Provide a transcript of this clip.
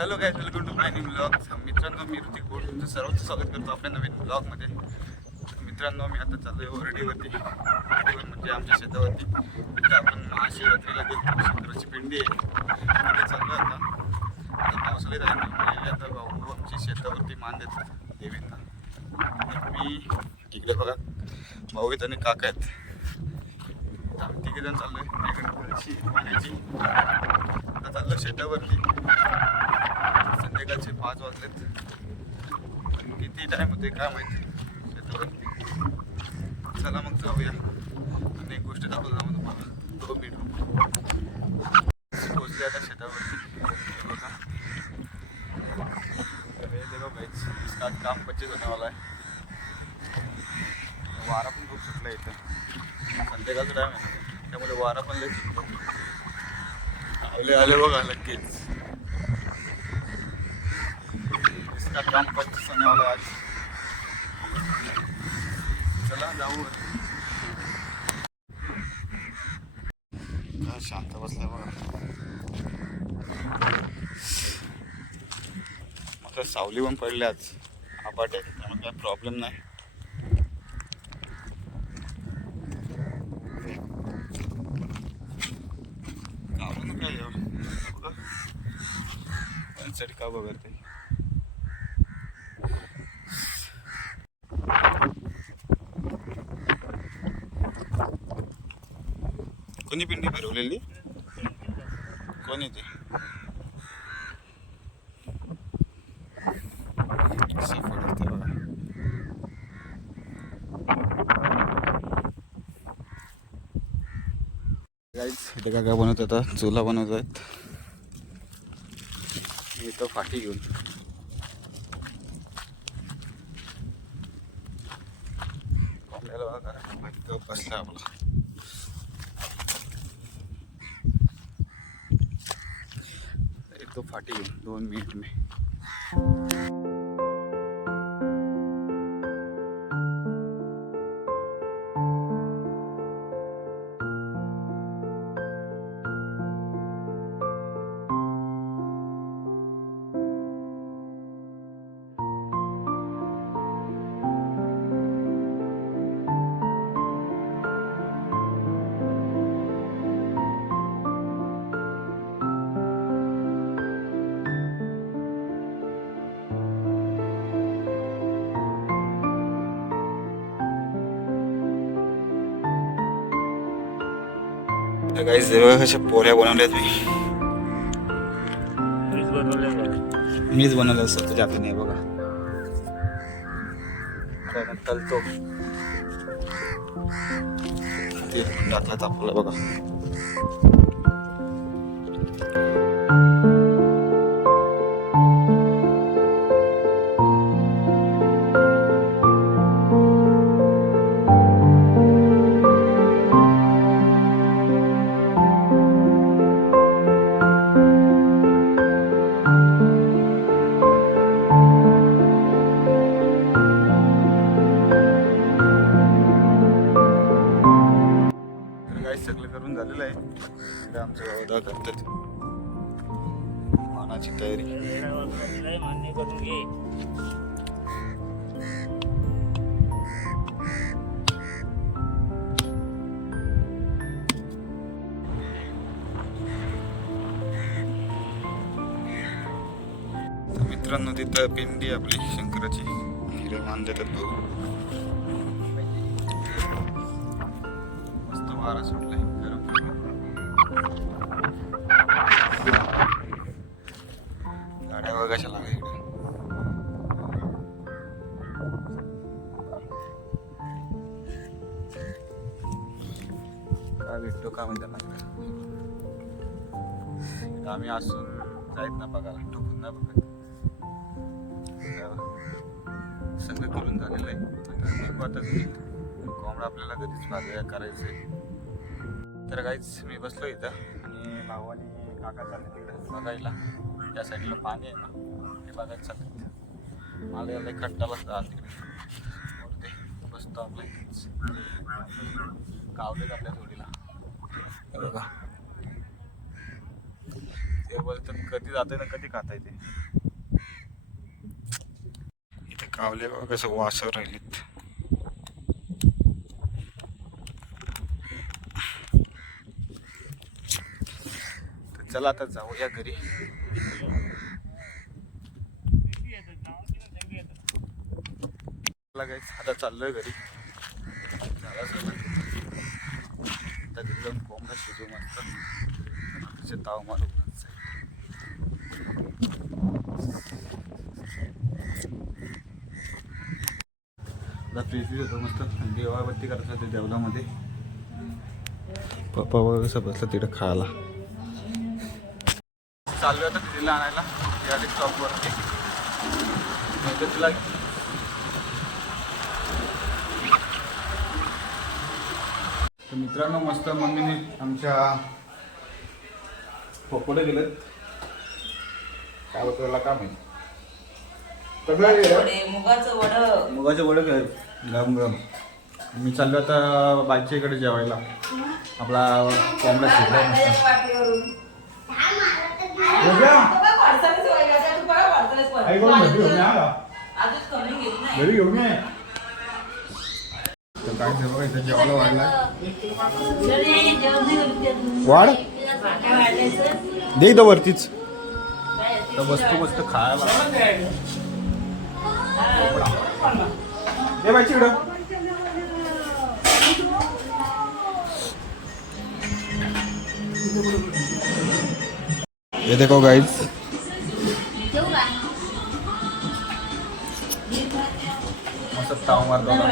Hello guys welcome to my new blog मित्रांनो मी ऋतिक बोल. तुमचं सर्वांचं स्वागत करतो आपल्या नवीन ब्लॉगमध्ये मित्रांनो मी आता चाललो आहे ओरडीवरती म्हणजे आमच्या शेतावरती. तिथे आपण महाशिवरात्रीला गेलो. शंकराची पिंडी आहे. तिथे चाललो आता. आता पावसाळ्यात आहे. आता भाऊ आमची शेतावरती मान देतात देवींना. मी तिकडे बघा. भाऊ आहेत आणि काका आहेत. आम्ही तिघे जण तिकडे पाण्याची. आता चाललो शेतावरती. संध्याकाळचे पाच वाजलेत. किती टाइम होते काय माहिती. शेतावरती. चला मग जाऊया. आणि एक गोष्ट दाखवतो जाऊ तुम्हाला. दोन मिनिट पोचले आता शेतावरती. बघा. तर इसका आज काम पच्चीस होने वाला है वारा पण खूप सुटला इथं. संध्याकाळचा टाइम आहे. त्यामुळे वारा पण लय सुटतो आले आले बघा नक्कीच इसका काम पच्चीस होने वाला आज? चला जाऊ. काय शांत बसल्या बघा. आता सावली पण पडली आज. आपाट आहे त्यामुळे काय प्रॉब्लेम नाही. गावाला काय एवढं बघा. पण साईड का बघते कोणी पिंडी भरवलेली कोणी ते Seafood असते इथे काका बनवत आता. चुला बनवत आहेत. इथं फाटी घेऊन. आपल्याला बसला आपला. येतो फाटी दोन मिनिट में. तर काही जवळ कशा पोऱ्या बनवल्यात मी मीच बनवलं बरं. तुझ्या हाताने बघा त्यानं तलतो तेल पण टाकलं बघा इकडे आमचं गावदा करतात मानाची तयारी. मान्य करून घे मित्रांनो तिथं पिंडी आपली शंकराची. हिरे मान देतात भाऊ मस्त वारा सुटलाय. गाड्या बघा कशा लागा इकडे काय भेटतो का म्हणजे नाही आम्ही असून जायत ना बघायला टोकून ना बघत सगळं करून झालेलं आहे आता कोंबडा आपल्याला कधीच भाज्या करायचं आहे तर काहीच मी बसलो इथं आणि भावाने काका चालले तिकडे बघायला. त्या साईडला पाणी आहे ना. ते बघायला चालले मला याला खट्टालाच जाल तिकडे. वरती. बसतो आपल्या इथेच. गावलेच आपल्या जोडीला. बघा. ते बोलतात कधी जाते ना कधी खाता येते इथे कावले बघा कसं वासर राहिलेत तर चला आता जाऊया घरी. चला guys, आता चाललोय घरी. झाला सगळं. आता घरी कोंबडा शिजू मस्त. तिचे ताव मारू मस्त. रात्री इथे होतो मस्त. देवाबत्ती करत होते देवलामध्ये. पप्पा वगैरे कसं बसलं तिकडे खायला. चालू आता दिदीला आणायला या शॉपवरती नाही तर तिला तर मित्रांनो मस्त मम्मीने आमच्या पकोडे दिलेत काय होतं त्याला काय माहिती सगळं हे- वडे, मुगाचं वड मुगाचे वडे काय गरम गरम मी चाललो आता बाईच्या इकडे जेवायला आपला कोंबडा शिकला घरी घेऊन ये. तर काय ते बघा इथं जेवायला वाढला वाढ. दे इथं वरतीच. तर वस्तू मस्त खायला दे बाईची इकडं ये देखो गाइस मारतो ना.